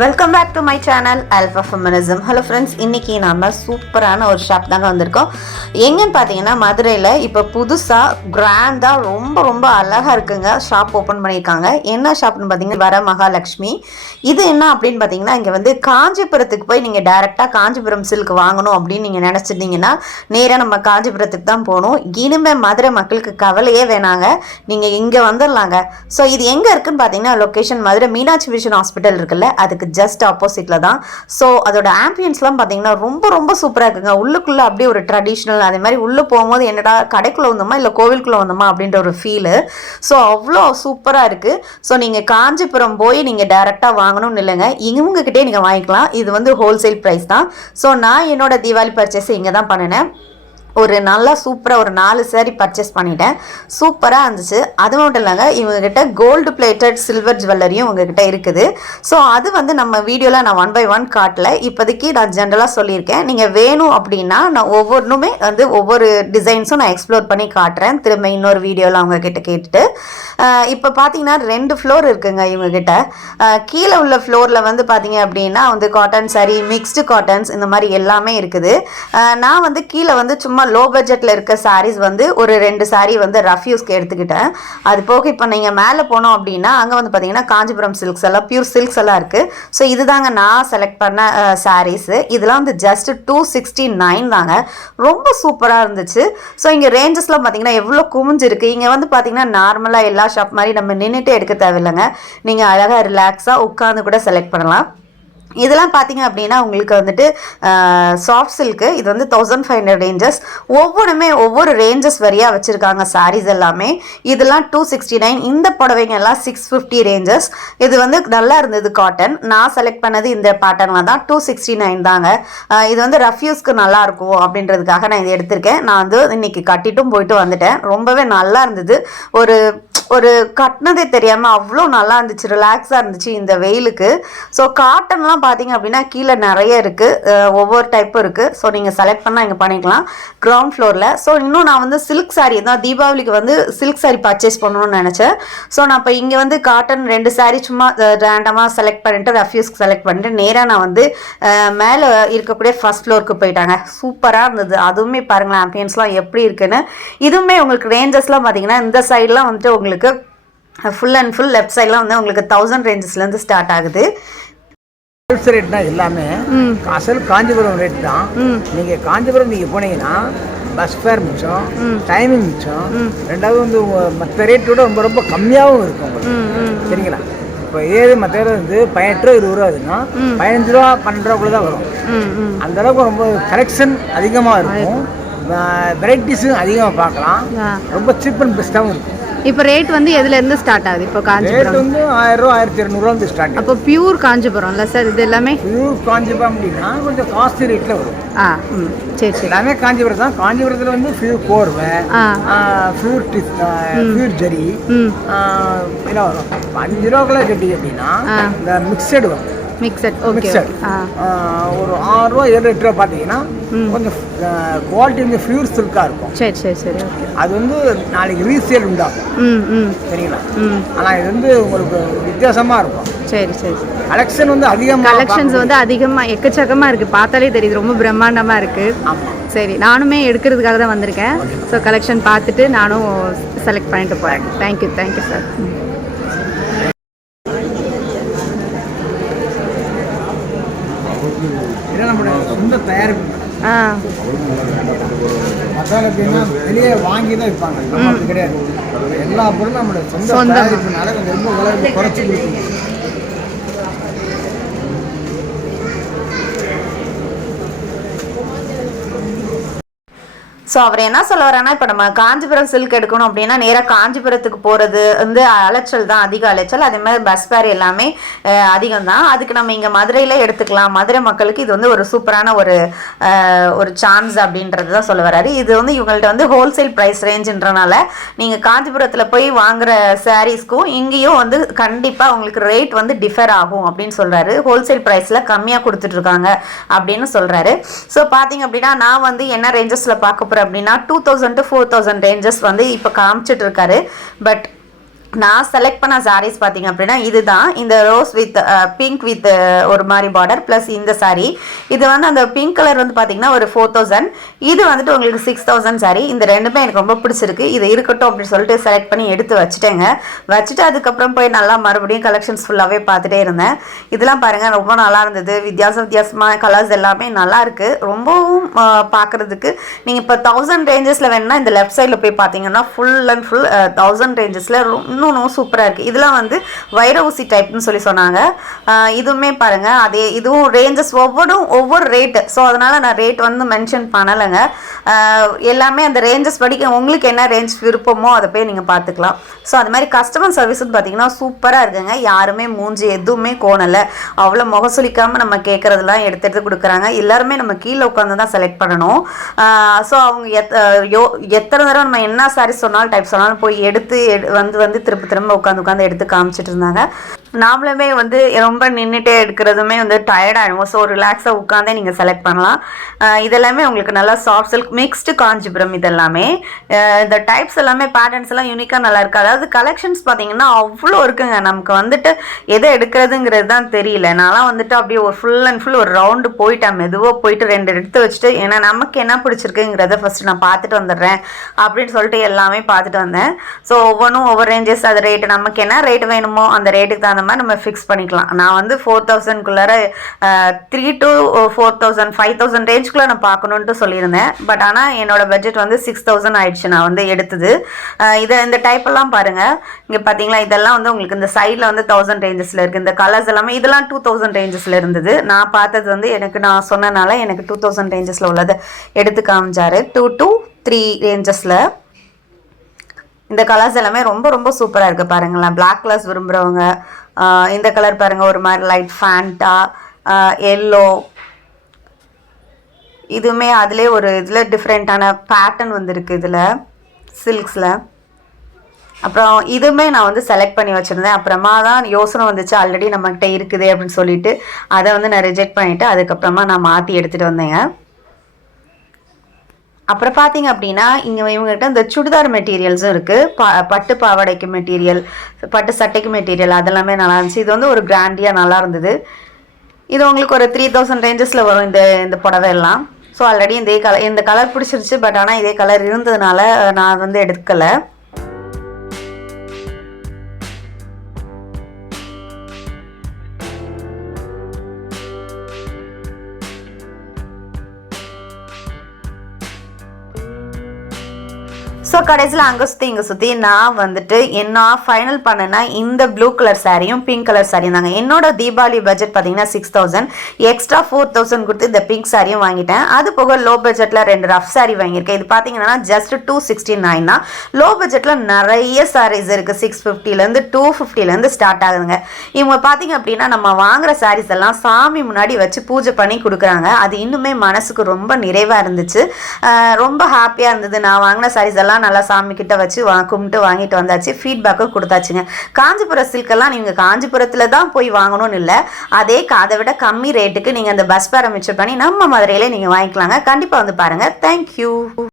Welcome back to my channel Alpha feminism hello friends இன்னைக்கு நாம சூப்பரான ஒரு ஷாப் தாங்க வந்திருக்கோம். எங்கன்னு பார்த்தீங்கன்னா மதுரையில் இப்போ புதுசாக கிராண்டாக ரொம்ப ரொம்ப அழகாக இருக்குங்க ஷாப் ஓப்பன் பண்ணியிருக்காங்க. என்ன ஷாப்னு பார்த்தீங்கன்னா வர மகாலட்சுமி. இது என்ன அப்படின்னு பார்த்தீங்கன்னா இங்கே வந்து காஞ்சிபுரத்துக்கு போய் நீங்கள் டேரெக்டாக காஞ்சிபுரம் சில்க் வாங்கணும் அப்படின்னு நீங்கள் நினச்சிருந்தீங்கன்னா நேராக நம்ம காஞ்சிபுரத்துக்கு தான் போகணும். இனிமே மதுரை மக்களுக்கு கவலையே வேணாங்க. நீங்கள் இங்கே வந்துடலாங்க ஸோ இது எங்கே இருக்குன்னு பார்த்தீங்கன்னா location Madurai Meenakshi vision hospital இருக்குல்ல அதுக்கு ஜஸ்ட் ஆப்போசிட்டில் தான். ஸோ அதோட ஆம்பியன்ஸ்லாம் பார்த்தீங்கன்னா ரொம்ப ரொம்ப சூப்பராக இருக்குங்க. உள்ளுக்குள்ளே அப்படியே ஒரு ட்ரெடிஷ்னல் அதே மாதிரி உள்ளே போகும்போது என்னடா கடைக்குள்ளே வந்தோமா இல்லை கோவிலுக்குள்ளே வந்தோமா அப்படின்ற ஒரு ஃபீலு ஸோ அவ்வளோ சூப்பராக இருக்குது ஸோ நீங்கள் காஞ்சிபுரம் போய் நீங்கள் டேரெக்டாக வாங்கணும்னு இல்லைங்க. இவங்ககிட்டே நீங்கள் வாங்கிக்கலாம். இது வந்து ஹோல்சேல் ப்ரைஸ் தான். ஸோ நான் என்னோட தீபாவளி பர்ச்சேஸை இங்கே தான் பண்ணினேன். ஒரு நல்லா சூப்பராக ஒரு நாலு சேரீ பர்ச்சேஸ் பண்ணிட்டேன். சூப்பராக இருந்துச்சு. அது மட்டும் இல்லைங்க இவங்ககிட்ட கோல்டு பிளேட்டட் சில்வர் ஜுவல்லரியும் இவங்ககிட்ட இருக்குது. ஸோ அது வந்து நம்ம வீடியோவில் நான் ஒன் பை ஒன் காட்டல. இப்போதைக்கு நான் ஜென்ரலாக சொல்லியிருக்கேன். நீங்கள் வேணும் அப்படின்னா நான் ஒவ்வொன்றுமே வந்து ஒவ்வொரு டிசைன்ஸும் நான் எக்ஸ்ப்ளோர் பண்ணி காட்டுறேன். திரும்ப இன்னொரு வீடியோவில் அவங்கக்கிட்ட கேட்டுட்டு. இப்போ பார்த்தீங்கன்னா ரெண்டு ஃப்ளோர் இருக்குங்க இவங்ககிட்ட. கீழே உள்ள ஃப்ளோரில் வந்து பார்த்தீங்க அப்படின்னா வந்து காட்டன் சாரி மிக்ஸ்டு காட்டன்ஸ் இந்த மாதிரி எல்லாமே இருக்குது. நான் வந்து கீழே வந்து சும்மா லோ பட்ஜெட்டில் இருக்க சாரீஸ் வந்து ஒரு ரெண்டு சாரீ வந்து ரஃப் யூஸ்க்கு எடுத்துக்கிட்டேன். அது போக இப்போ நீங்கள் மேலே போனோம் அப்படின்னா அங்கே வந்து பார்த்தீங்கன்னா காஞ்சிபுரம் சில்க்ஸ் எல்லாம் பியூர் சில்க்ஸ் எல்லாம் இருக்குது ஸோ இதுதாங்க நான் செலக்ட் பண்ண சாரீஸு இதெல்லாம் வந்து ஜஸ்ட் டூ சிக்ஸ்டி நைன் தாங்க. ரொம்ப சூப்பராக இருந்துச்சு. ஸோ இங்கே ரேஞ்சஸ்லாம் பார்த்தீங்கன்னா எவ்வளோ குமிஞ்சிருக்கு இங்கே வந்து பார்த்தீங்கன்னா நார்மலாக எல்லா ஷாப் மாதிரி நம்ம நின்றுட்டு எடுக்க தேவையில்லைங்க. நீங்கள் அழகாக ரிலாக்ஸாக உட்காந்து கூட செலக்ட் பண்ணலாம். இதெல்லாம் பார்த்தீங்க அப்படின்னா உங்களுக்கு வந்துட்டு சாஃப்ட் சில்க்கு இது வந்து தௌசண்ட் ஃபைவ் ஹண்ட்ரட் ரேஞ்சஸ் ஒவ்வொன்றுமே ஒவ்வொரு ரேஞ்சஸ் வரியாக வச்சுருக்காங்க சாரீஸ் எல்லாமே. இதெல்லாம் டூ சிக்ஸ்டி நைன் இந்த புடவைங்க எல்லாம் சிக்ஸ் ஃபிஃப்டி ரேஞ்சஸ் இது வந்து நல்லா இருந்தது காட்டன் நான் செலக்ட் பண்ணது இந்த பேட்டர்னில் தான் டூ சிக்ஸ்டி நைன் தாங்க. இது வந்து ரஃப்யூஸ்க்கு நல்லா இருக்கும் அப்படின்றதுக்காக நான் இதை எடுத்திருக்கேன். நான் வந்து இன்னைக்கு கட்டிட்டும் போயிட்டு வந்துட்டேன். ரொம்பவே நல்லா இருந்தது. ஒரு ஒரு கட்டினதே தெரியாமல் அவ்வளோ நல்லா இருந்துச்சு ரிலாக்ஸாக இருந்துச்சு இந்த வெயிலுக்கு. ஸோ காட்டன்லாம் பார்த்தீங்க அப்படின்னா கீழே நிறைய இருக்குது ஒவ்வொரு டைப்பும் இருக்குது ஸோ நீங்கள் செலக்ட் பண்ணால் இங்கே பண்ணிக்கலாம். கிரவுண்ட் ஃப்ளோரில் ஸோ இன்னும் நான் வந்து சில்க் saree தான் தீபாவளிக்கு வந்து சில்க் saree பர்ச்சேஸ் பண்ணணும்னு நினச்சேன். ஸோ நான் இப்போ இங்கே வந்து காட்டன் ரெண்டு saree சும்மா ரேண்டமாக செலக்ட் பண்ணிட்டு ரஃப்யூஸ்க்கு செலக்ட் பண்ணிட்டு நேராக நான் வந்து மேலே இருக்கக்கூடிய ஃபர்ஸ்ட் ஃப்ளோருக்கு போயிட்டாங்க. சூப்பராக இருந்தது. அதுவுமே பாருங்களேன் ஆம்பியன்ஸ்லாம் எப்படி இருக்குன்னு. இதுவுமே உங்களுக்கு ரேஞ்சஸ்லாம் பார்த்தீங்கன்னா இந்த சைட்லாம் வந்துட்டு உங்களுக்கு ஃபுல் அண்ட் ஃபுல் லெஃப்ட் சைட்லாம் வந்து உங்களுக்கு தௌசண்ட் ரேஞ்சஸ்லேருந்து ஸ்டார்ட் ஆகுது. ஹோல்சேல் ரேட் தான் எல்லாமே. அசல் காஞ்சிபுரம் ரேட் தான். நீங்கள் காஞ்சிபுரம் நீங்கள் போனீங்கன்னா பஸ் ஃபேர் மிச்சம் டைமிங் மிச்சம் ரெண்டாவது வந்து மற்ற ரேட்டோட ரொம்ப ரொம்ப கம்மியாகவும் இருக்கும் உங்களுக்கு. சரிங்களா? இப்போ ஏது மற்ற வந்து பதினெட்டு ரூபா இருபது ரூபா இருக்குன்னா பதினஞ்சு ரூபா பன்னெண்டு ரூபாக்குள்ள தான் வரும் அந்த அளவுக்கு ரொம்ப கலெக்ஷன் அதிகமாக இருக்கும். வெரைட்டிஸும் அதிகமாக பார்க்கலாம். ரொம்ப சீப் அண்ட் பெஸ்ட்டாகவும் இருக்கும். இப்போ ரேட் வந்து எதுல இருந்து ஸ்டார்ட் ஆகுது? இப்போ ரேட் காஞ்சிபுரம். வந்து ஆயிரம் ரூபா ஆயிரத்தி இரநூறுவா வந்து ஸ்டார்ட் அப்போ பியூர் காஞ்சிபுரம்ல சார் இது எல்லாமே? பியூர் காஞ்சிபுரம் அப்படின்னா கொஞ்சம் காஸ்ட்லி ரேட்டில் வரும். ஆ ம் சரி சரி. எல்லாமே காஞ்சிபுரம் தான். காஞ்சிபுரத்தில் வந்து ஃபியூர் கோர்வை ஆ. ஃபியூர் டிஸ் ஃபியூர் ஜரி இதெல்லாம் வரும். அஞ்சு ரூபாக்குள்ள கட்டி அப்படின்னா. இந்த மிக்சடு வரும். மிக்சட் மிக்சட் ஆ ஒரு ஆறு ரூபா ஏழு எட்டு ரூபா பார்த்தீங்கன்னா கொஞ்சம் குவாலிட்டி வந்து ஃபியூர் சில்காக இருக்கும். சரி சரி சரி ஓகே அது வந்து நாளைக்கு ரீசேல் உண்டாகும் ம் ம். சரிங்களா ம். ஆனால் இது வந்து உங்களுக்கு வித்தியாசமாக இருக்கும். சரி சரி சரி. கலெக்ஷன் வந்து அதிகமாக கலெக்ஷன்ஸ் வந்து அதிகமாக எக்கச்சக்கமாக இருக்குது பார்த்தாலே தெரியுது ரொம்ப பிரம்மாண்டமாக இருக்குது ஆமாம் சரி நானுமே எடுக்கிறதுக்காக தான் வந்திருக்கேன். ஸோ கலெக்ஷன் பார்த்துட்டு நானும் செலக்ட் பண்ணிட்டு போகிறேன் தேங்க்யூ தேங்க்யூ சார் இதெல்லாம் நம்மளோட சொந்த தயாரிப்பு. ஆ. மசாலா எப்படின்னா வெளியே வாங்கி தான் விற்பாங்க. நம்ம அப்படி கிடையாது. எல்லா பொருளும் நம்மளோட சொந்த. தயாரிப்புனால கொஞ்சம் ரொம்ப குறைச்சி கொடுக்கணும். ஸோ அவர் என்ன சொல்ல வரேன்னா இப்போ நம்ம காஞ்சிபுரம் சில்க் எடுக்கணும் அப்படின்னா நேராக காஞ்சிபுரத்துக்கு போகிறது வந்து அலைச்சல் தான் அதிக அலைச்சல். அதே மாதிரி பஸ் ஃபேர் எல்லாமே அதிகம் தான். அதுக்கு நம்ம இங்கே மதுரையில் எடுத்துக்கலாம். மதுரை மக்களுக்கு இது வந்து ஒரு சூப்பரான ஒரு ஒரு சான்ஸ் அப்படின்றது தான் சொல்ல வராரு இது வந்து இவங்கள்ட்ட வந்து ஹோல்சேல் ப்ரைஸ் ரேஞ்சுன்றனால நீங்கள் காஞ்சிபுரத்தில் போய் வாங்குற சாரீஸ்க்கும் இங்கேயும் வந்து கண்டிப்பாக உங்களுக்கு ரேட் வந்து டிஃபர் ஆகும் அப்படின்னு சொல்கிறாரு ஹோல்சேல் ப்ரைஸில் கம்மியாக கொடுத்துட்ருக்காங்க அப்படின்னு சொல்கிறாரு ஸோ பார்த்தீங்க அப்படின்னா நான் வந்து என்ன ரேஞ்சஸில் பார்க்க போகிறேன் அப்படின்னா two thousand to four thousand ranges வந்து இப்போ காமிச்சிட்டு இருக்காரு. பட் நான் செலக்ட் பண்ண சாரீஸ் பார்த்தீங்க அப்படின்னா இதுதான். இந்த ரோஸ் வித் பிங்க் வித் ஒரு மாதிரி பார்டர் ப்ளஸ் இந்த சாரீ இது வந்து அந்த பிங்க் கலர் வந்து பார்த்தீங்கன்னா ஒரு ஃபோர் தௌசண்ட் இது வந்துட்டு உங்களுக்கு சிக்ஸ் தௌசண்ட் சாரீ இந்த ரெண்டுமே எனக்கு ரொம்ப பிடிச்சிருக்கு. இது இருக்கட்டும் அப்படின்னு சொல்லிட்டு செலக்ட் பண்ணி எடுத்து வச்சுட்டேங்க. வச்சுட்டு அதுக்கப்புறம் போய் நல்லா மறுபடியும் கலெக்ஷன்ஸ் ஃபுல்லாகவே பார்த்துட்டே இருந்தேன். இதெல்லாம் பாருங்கள் ரொம்ப நல்லா இருந்தது. வித்தியாச வித்தியாசமான கலர்ஸ் எல்லாமே நல்லா ரொம்பவும் பார்க்குறதுக்கு. நீங்கள் இப்போ தௌசண்ட் ரேஞ்சஸில் வேணுன்னா இந்த லெஃப்ட் சைடில் போய் பார்த்தீங்கன்னா ஃபுல் அண்ட் ஃபுல் தௌசண்ட் ரேஞ்சஸில் இன்னும் சூப்பராக இருக்குது இதெல்லாம் வந்து வைர ஊசி டைப்னு சொல்லி சொன்னாங்க. இதுவுமே பாருங்கள் அதே இதுவும் ரேஞ்சஸ் ஒவ்வொன்றும் ஒவ்வொரு ரேட்டு ஸோ அதனால் நான் ரேட் வந்து மென்ஷன் பண்ணலைங்க. எல்லாமே அந்த ரேஞ்சஸ் படிக்க உங்களுக்கு என்ன ரேஞ்ச் விருப்பமோ அதை போய் நீங்கள் பார்த்துக்கலாம். ஸோ அது மாதிரி கஸ்டமர் சர்வீஸ்னு பார்த்தீங்கன்னா சூப்பராக இருக்குங்க. யாருமே மூஞ்சி எதுவுமே கோணலை. அவ்வளோ முகசுலிக்காமல் நம்ம கேட்குறதெல்லாம் எடுத்து எடுத்து கொடுக்குறாங்க. எல்லாருமே நம்ம கீழே உட்காந்து தான் செலக்ட் பண்ணணும். ஸோ அவங்க எத் யோ எத்தனை தடவை நம்ம என்ன சாரீஸ் சொன்னாலும் டைப் சொன்னாலும் போய் எடுத்து எடு வந்து வந்து திரும்ப திரும்ப உட்காந்து உட்காந்து எடுத்து காமிச்சிட்டு இருந்தாங்க நாமளுமே வந்து ரொம்ப நின்றுட்டே எடுக்கிறதுமே வந்து டயர்ட் ஆகிடும் ஸோ ரிலாக்ஸாக உட்காந்தே நீங்கள் செலக்ட் பண்ணலாம். இதெல்லாமே உங்களுக்கு நல்லா சாஃப்ட் சில்க் மிக்ஸ்டு காஞ்சிபுரம் இதெல்லாமே. இந்த டைப்ஸ் எல்லாமே பேட்டர்ன்ஸ் எல்லாம் யூனிக்காக நல்லா இருக்கு. அதாவது கலெக்ஷன்ஸ் பார்த்தீங்கன்னா அவ்வளோ இருக்குங்க. நமக்கு வந்துட்டு எதை எடுக்கிறதுங்கிறது தான் தெரியல. நான்லாம் வந்துட்டு அப்படியே ஒரு ஃபுல் அண்ட் ஃபுல் ஒரு ரவுண்டு போயிட்டேன் மெதுவாக போயிட்டு ரெண்டு எடுத்து வச்சுட்டு ஏன்னா நமக்கு என்ன பிடிச்சிருக்குங்கிறத ஃபர்ஸ்ட் நான் பார்த்துட்டு வந்துடுறேன். அப்படின்னு சொல்லிட்டு எல்லாமே பார்த்துட்டு வந்தேன். ஸோ ஒவ்வொன்றும் ஒவ்வொரு ரேஞ்சஸ் அது ரேட்டு நமக்கு என்ன ரேட் வேணுமோ அந்த ரேட்டுக்கு தகுந்த மாதிரி நம்ம ஃபிக்ஸ் பண்ணிக்கலாம். நான் வந்து four தௌசண்ட்குள்ளார three to four thousand five thousand ரேஞ்சுக்குள்ளே நான் பார்க்கணுன்ட்டு சொல்லியிருந்தேன். பட் ஆனால் என்னோட பட்ஜெட் வந்து சிக்ஸ் தௌசண்ட் ஆயிடுச்சு நான் வந்து எடுத்தது. இதை இந்த டைப்பெல்லாம் பாருங்கள் இங்கே பார்த்தீங்களா இதெல்லாம் வந்து உங்களுக்கு இந்த சைடில் வந்து தௌசண்ட் ரேஞ்சஸில் இருக்குது இந்த கலர்ஸ் எல்லாமே இதெல்லாம் டூ தௌசண்ட் ரேஞ்சஸில் இருந்தது. நான் பார்த்தது வந்து எனக்கு நான் சொன்னனால எனக்கு டூ தௌசண்ட் ரேஞ்சஸில் உள்ளதை எடுத்து காமிச்சாரு. டூ டூ த்ரீ ரேஞ்சஸில் இந்த கலர்ஸ் எல்லாமே ரொம்ப ரொம்ப சூப்பராக இருக்குது பாருங்களேன். பிளாக் கலர்ஸ் விரும்புகிறவங்க இந்த கலர் பாருங்கள் ஒரு மாதிரி லைட் ஃபேண்டா எல்லோ இதுவுமே அதிலே ஒரு இதில் டிஃப்ரெண்ட்டான பேட்டர்ன் வந்திருக்கு இதில் சில்க்ஸில் அப்புறம் இதுவுமே நான் வந்து செலக்ட் பண்ணி வச்சுருந்தேன். அப்புறமா தான் யோசனை வந்துச்சு ஆல்ரெடி நம்மகிட்ட இருக்குது அப்படின்னு சொல்லிட்டு அதை வந்து நான் ரிஜெக்ட் பண்ணிவிட்டு அதுக்கப்புறமா நான் மாற்றி எடுத்துகிட்டு வந்தேங்க. அப்புறம் பார்த்தீங்க அப்படின்னா இங்கே இவங்ககிட்ட இந்த சுடிதார் மெட்டீரியல்ஸும் இருக்குது ப பட்டு பாவாடைக்கு மெட்டீரியல் பட்டு சட்டைக்கு மெட்டீரியல் அதெல்லாமே நல்லா இருந்துச்சு. இது வந்து ஒரு கிராண்டியாக நல்லா இருந்தது. இது உங்களுக்கு ஒரு த்ரீ தௌசண்ட் ரேஞ்சஸில் வரும் இந்த இந்த புடவை எல்லாம். ஸோ ஆல்ரெடி இந்த கலர் இந்த கலர் பிடிச்சிருச்சு பட் ஆனால் இதே கலர் இருந்ததுனால நான் வந்து எடுக்கலை. ஸோ கடைசியில் அங்கே சுற்றி இங்கே சுற்றி நான் வந்துட்டு என்ன ஃபைனல் பண்ணேன்னா இந்த ப்ளூ கலர் சாரியும் பிங்க் கலர் சாரியும் தாங்க. என்னோட தீபாவளி பட்ஜெட் பார்த்தீங்கன்னா six thousand extra four thousand கொடுத்து இந்த பிங்க் சாரியும் வாங்கிட்டேன். அது போக லோ பட்ஜெட்டில் ரெண்டு ரஃப் சாரி வாங்கியிருக்கேன். இது பார்த்தீங்கன்னா ஜஸ்ட் டூ சிக்ஸ்டி நைன் தான் லோ பட்ஜெட்டில் நிறைய சாரீஸ் இருக்குது சிக்ஸ் ஃபிஃப்டிலேருந்து டூ ஃபிஃப்டிலேருந்து ஸ்டார்ட் ஆகுதுங்க. இவங்க பார்த்தீங்க அப்படின்னா நம்ம வாங்குகிற சாரீஸ் எல்லாம் சாமி முன்னாடி வச்சு பூஜை பண்ணி கொடுக்குறாங்க. அது இன்னுமே மனசுக்கு ரொம்ப நிறைவாக இருந்துச்சு. ரொம்ப ஹாப்பியாக இருந்தது. நான் வாங்கின சாரீஸ் எல்லாம் நல்லா சாமி கிட்ட வச்சு வா கும்பிட்டு வாங்கிட்டு வந்தாச்சு. ஃபீட்பேக்கும் கொடுத்தாச்சுங்க. காஞ்சிபுரம் சில்கெல்லாம் நீங்கள் காஞ்சிபுரத்தில் தான் போய் வாங்கணும்னு இல்லை. அதே அதை விட கம்மி ரேட்டுக்கு நீங்கள் அந்த பஸ் பேரம் மிச்சம் பண்ணி நம்ம மதுரையிலே நீங்கள் வாங்கிக்கலாங்க. கண்டிப்பாக வந்து பாருங்கள் தேங்க்யூ